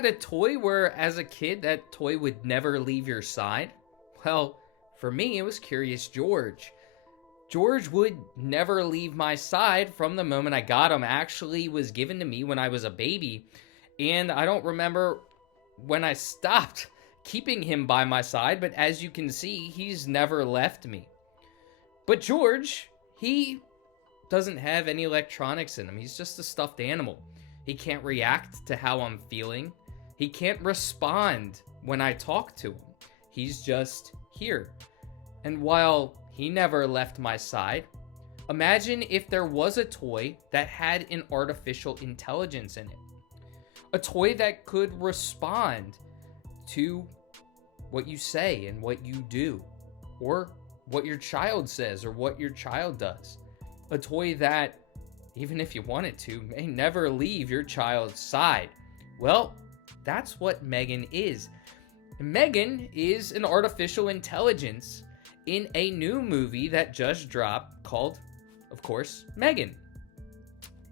had a toy where as a kid that toy would never leave your side? Well, for me it was Curious George. George would never leave my side from the moment I got him. Actually was given to me when I was a baby, and I don't remember when I stopped keeping him by my side, but as you can see, he's never left me. But George, he doesn't have any electronics in him. He's just a stuffed animal. He can't react to how I'm feeling. He can't respond when I talk to him. He's just here. And while he never left my side, imagine if there was a toy that had an artificial intelligence in it. A toy that could respond to what you say and what you do, or what your child says or what your child does. A toy that, even if you wanted to, may never leave your child's side. Well, that's what M3GAN is. M3GAN is an artificial intelligence in a new movie that just dropped called, of course, M3GAN.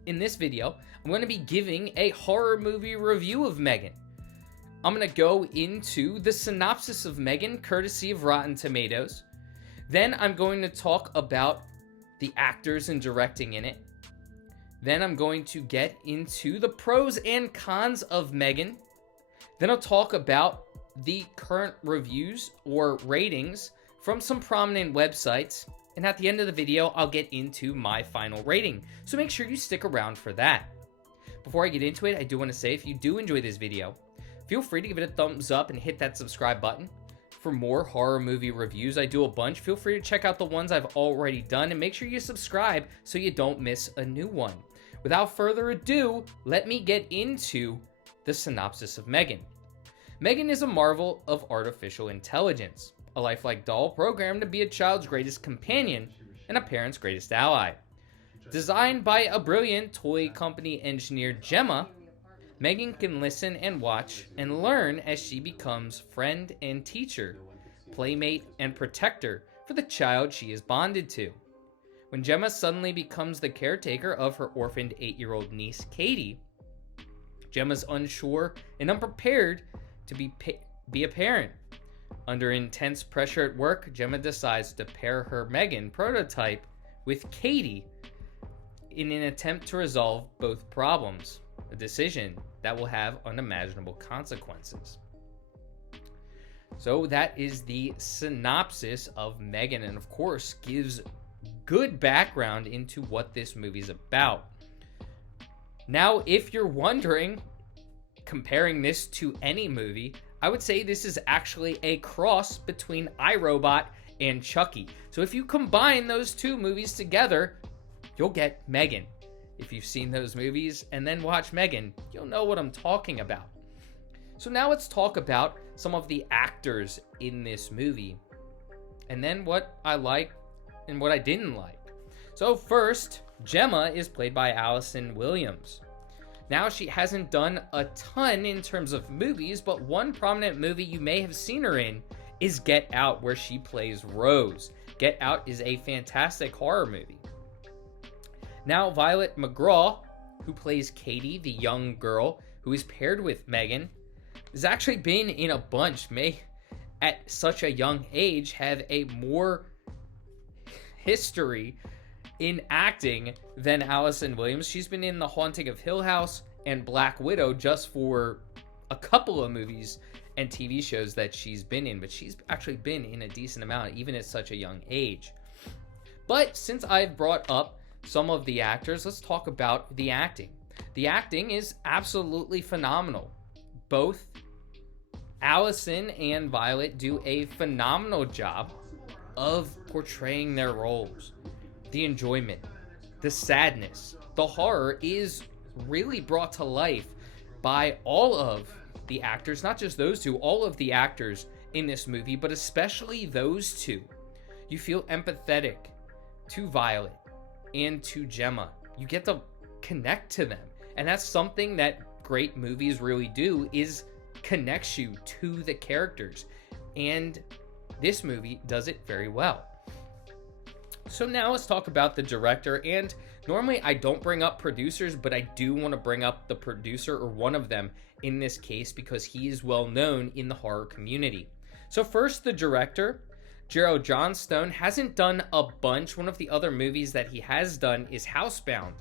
In this video, I'm going to be giving a horror movie review of M3GAN. I'm going to go into the synopsis of M3GAN, courtesy of Rotten Tomatoes. Then I'm going to talk about the actors and directing in it. Then I'm going to get into the pros and cons of M3GAN. Then I'll talk about the current reviews or ratings from some prominent websites. And at the end of the video, I'll get into my final rating. So make sure you stick around for that. Before I get into it, I do want to say if you do enjoy this video, feel free to give it a thumbs up and hit that subscribe button. For more horror movie reviews, I do a bunch. Feel free to check out the ones I've already done and make sure you subscribe so you don't miss a new one. Without further ado, let me get into the synopsis of M3GAN. M3GAN is a marvel of artificial intelligence, a lifelike doll programmed to be a child's greatest companion and a parent's greatest ally. Designed by a brilliant toy company engineer, Gemma, M3GAN can listen and watch and learn as she becomes friend and teacher, playmate and protector for the child she is bonded to. When Gemma suddenly becomes the caretaker of her orphaned 8-year-old niece, Katie, Gemma's unsure and unprepared to be a parent. Under intense pressure at work, Gemma decides to pair her M3GAN prototype with Katie in an attempt to resolve both problems, a decision that will have unimaginable consequences. So that is the synopsis of M3GAN, and of course gives good background into what this movie's about. Now, if you're wondering, comparing this to any movie, I would say this is actually a cross between iRobot and Chucky. So if you combine those two movies together, you'll get M3GAN. If you've seen those movies and then watch M3GAN, you'll know what I'm talking about. So now let's talk about some of the actors in this movie, and then what I like and what I didn't like. So first, Gemma is played by Allison Williams. Now, she hasn't done a ton in terms of movies, but one prominent movie you may have seen her in is Get Out, where she plays Rose. Get Out is a fantastic horror movie. Now, Violet McGraw, who plays Katie, the young girl who is paired with M3GAN, has actually been in a bunch, may at such a young age have a more history in acting than Allison Williams. She's been in The Haunting of Hill House and Black Widow, just for a couple of movies and TV shows that she's been in, but she's actually been in a decent amount, even at such a young age. But since I've brought up some of the actors, let's talk about the acting. The acting is absolutely phenomenal. Both Allison and Violet do a phenomenal job of portraying their roles. The enjoyment, the sadness, the horror is really brought to life by all of the actors, not just those two, all of the actors in this movie, but especially those two. You feel empathetic to Violet and to Gemma. You get to connect to them, and that's something that great movies really do, is connects you to the characters, and this movie does it very well. So now let's talk about the director, and normally I don't bring up producers, but I do want to bring up the producer, or one of them in this case, because he is well known in the horror community. So first, the director, Gerald Johnstone, hasn't done a bunch. One of the other movies that he has done is Housebound.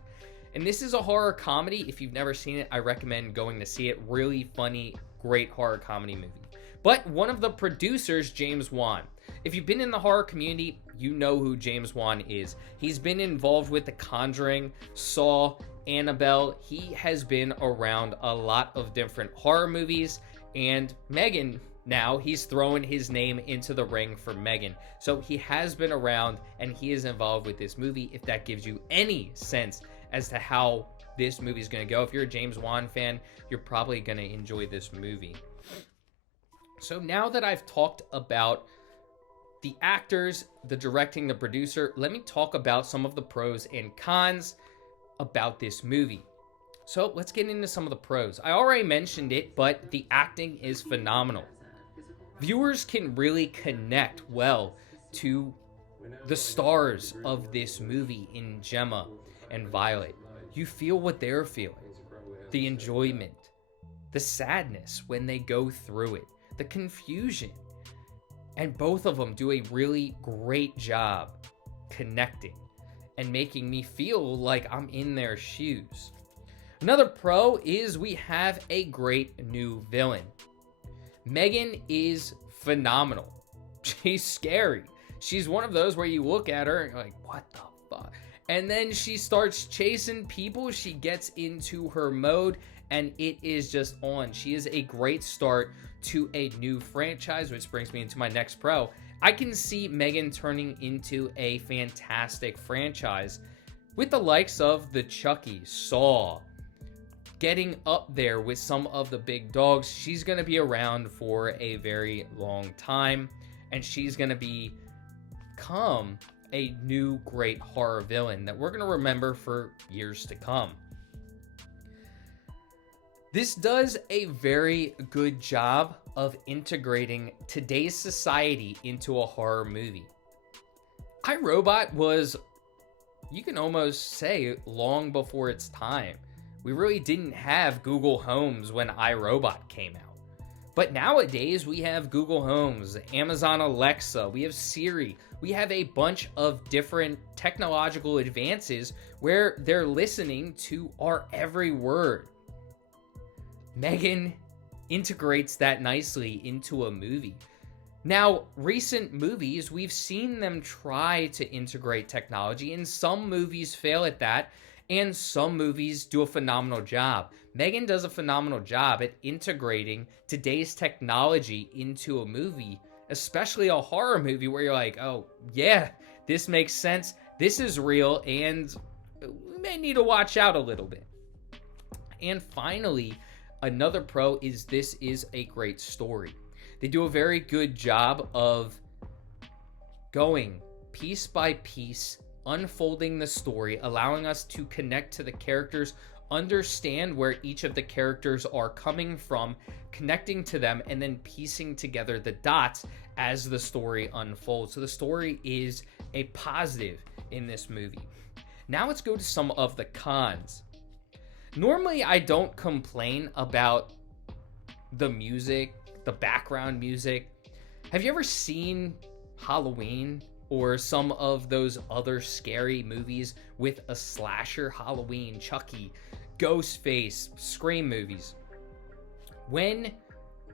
And this is a horror comedy. If you've never seen it, I recommend going to see it. Really funny, great horror comedy movie. But one of the producers, James Wan. If you've been in the horror community, you know who James Wan is. He's been involved with The Conjuring, Saw, Annabelle. He has been around a lot of different horror movies. And M3GAN, now he's throwing his name into the ring for M3GAN. So he has been around and he is involved with this movie, if that gives you any sense as to how this movie is going to go. If you're a James Wan fan, you're probably going to enjoy this movie. So now that I've talked about the actors, the directing, the producer, let me talk about some of the pros and cons about this movie. So let's get into some of the pros. I already mentioned it, but the acting is phenomenal. Viewers can really connect well to the stars of this movie in Gemma and Violet. You feel what they're feeling, the enjoyment, the sadness when they go through it, the confusion. And both of them do a really great job connecting and making me feel like I'm in their shoes. Another pro is we have a great new villain. M3GAN is phenomenal. She's scary. She's one of those where you look at her and you're like, what the fuck? And then she starts chasing people. She gets into her mode and it is just on. She is a great start to a new franchise, which brings me into my next pro. I can see M3GAN turning into a fantastic franchise with the likes of the Chucky, Saw, getting up there with some of the big dogs. She's going to be around for a very long time, and she's going to become a new great horror villain that we're going to remember for years to come. This does a very good job of integrating today's society into a horror movie. iRobot was, you can almost say, long before its time. We really didn't have Google Homes when iRobot came out. But nowadays we have Google Homes, Amazon Alexa, we have Siri, we have a bunch of different technological advances where they're listening to our every word. M3GAN integrates that nicely into a movie. Now, recent movies, we've seen them try to integrate technology, and some movies fail at that, and some movies do a phenomenal job. M3GAN does a phenomenal job at integrating today's technology into a movie, especially a horror movie where you're like, oh, yeah, this makes sense, this is real, and we may need to watch out a little bit. And finally, another pro is this is a great story. They do a very good job of going piece by piece, unfolding the story, allowing us to connect to the characters, understand where each of the characters are coming from, connecting to them, and then piecing together the dots as the story unfolds. So the story is a positive in this movie. Now let's go to some of the cons. Normally, I don't complain about the music, the background music. Have you ever seen Halloween or some of those other scary movies with a slasher? Halloween, Chucky, Ghostface, Scream movies. When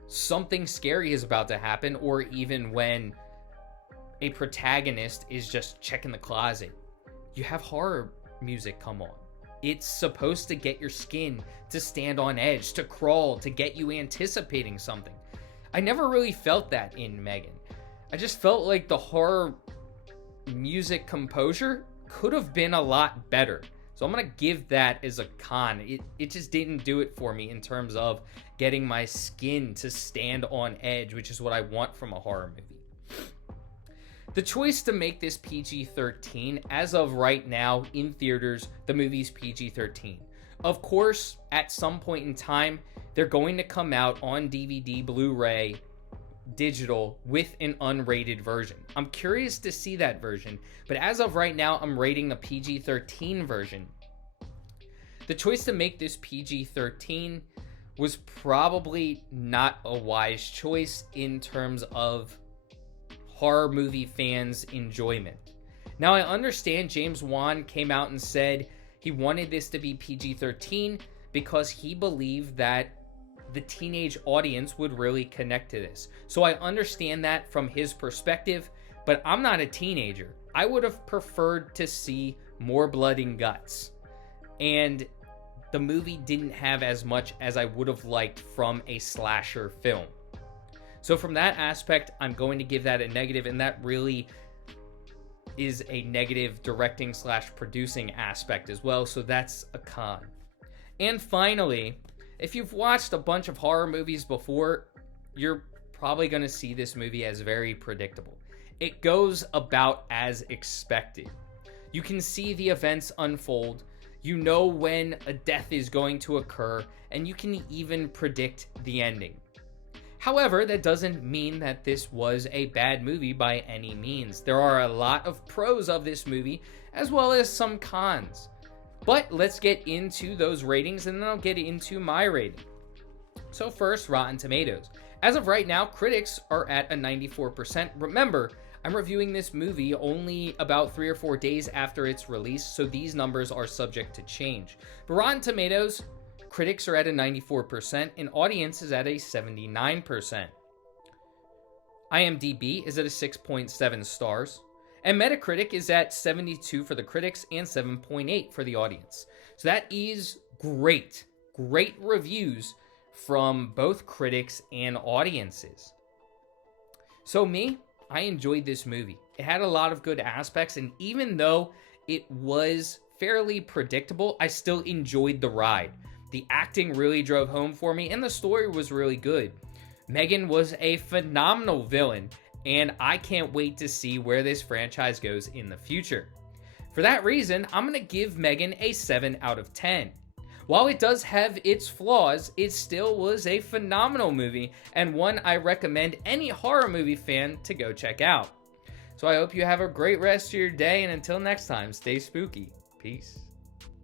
something scary is about to happen, or even when a protagonist is just checking the closet, you have horror music come on. It's supposed to get your skin to stand on edge, to crawl, to get you anticipating something. I never really felt that in M3GAN. I just felt like the horror music composure could have been a lot better. So I'm going to give that as a con. It just didn't do it for me in terms of getting my skin to stand on edge, which is what I want from a horror movie. The choice to make this PG-13, as of right now in theaters, the movie's PG-13. Of course, at some point in time, they're going to come out on DVD, Blu-ray, digital with an unrated version. I'm curious to see that version, but as of right now, I'm rating the PG-13 version. The choice to make this PG-13 was probably not a wise choice in terms of horror movie fans' enjoyment. Now, I understand James Wan came out and said he wanted this to be PG-13 because he believed that the teenage audience would really connect to this. So I understand that from his perspective, but I'm not a teenager. I would have preferred to see more blood and guts. And the movie didn't have as much as I would have liked from a slasher film. So from that aspect, I'm going to give that a negative, and that really is a negative directing / producing aspect as well, so that's a con. And finally, if you've watched a bunch of horror movies before, you're probably going to see this movie as very predictable. It goes about as expected. You can see the events unfold, you know when a death is going to occur, and you can even predict the ending. However, that doesn't mean that this was a bad movie by any means. There are a lot of pros of this movie, as well as some cons. But let's get into those ratings, and then I'll get into my rating. So first, Rotten Tomatoes. As of right now, critics are at a 94%. Remember, I'm reviewing this movie only about 3 or 4 days after its release, so these numbers are subject to change. But Rotten Tomatoes, critics are at a 94%, and audience is at a 79%. IMDb is at a 6.7 stars, and Metacritic is at 72 for the critics and 7.8 for the audience. So that is great. Great reviews from both critics and audiences. So me, I enjoyed this movie. It had a lot of good aspects, and even though it was fairly predictable, I still enjoyed the ride. The acting really drove home for me, and the story was really good. M3GAN was a phenomenal villain, and I can't wait to see where this franchise goes in the future. For that reason, I'm going to give M3GAN a 7 out of 10. While it does have its flaws, it still was a phenomenal movie, and one I recommend any horror movie fan to go check out. So I hope you have a great rest of your day, and until next time, stay spooky. Peace.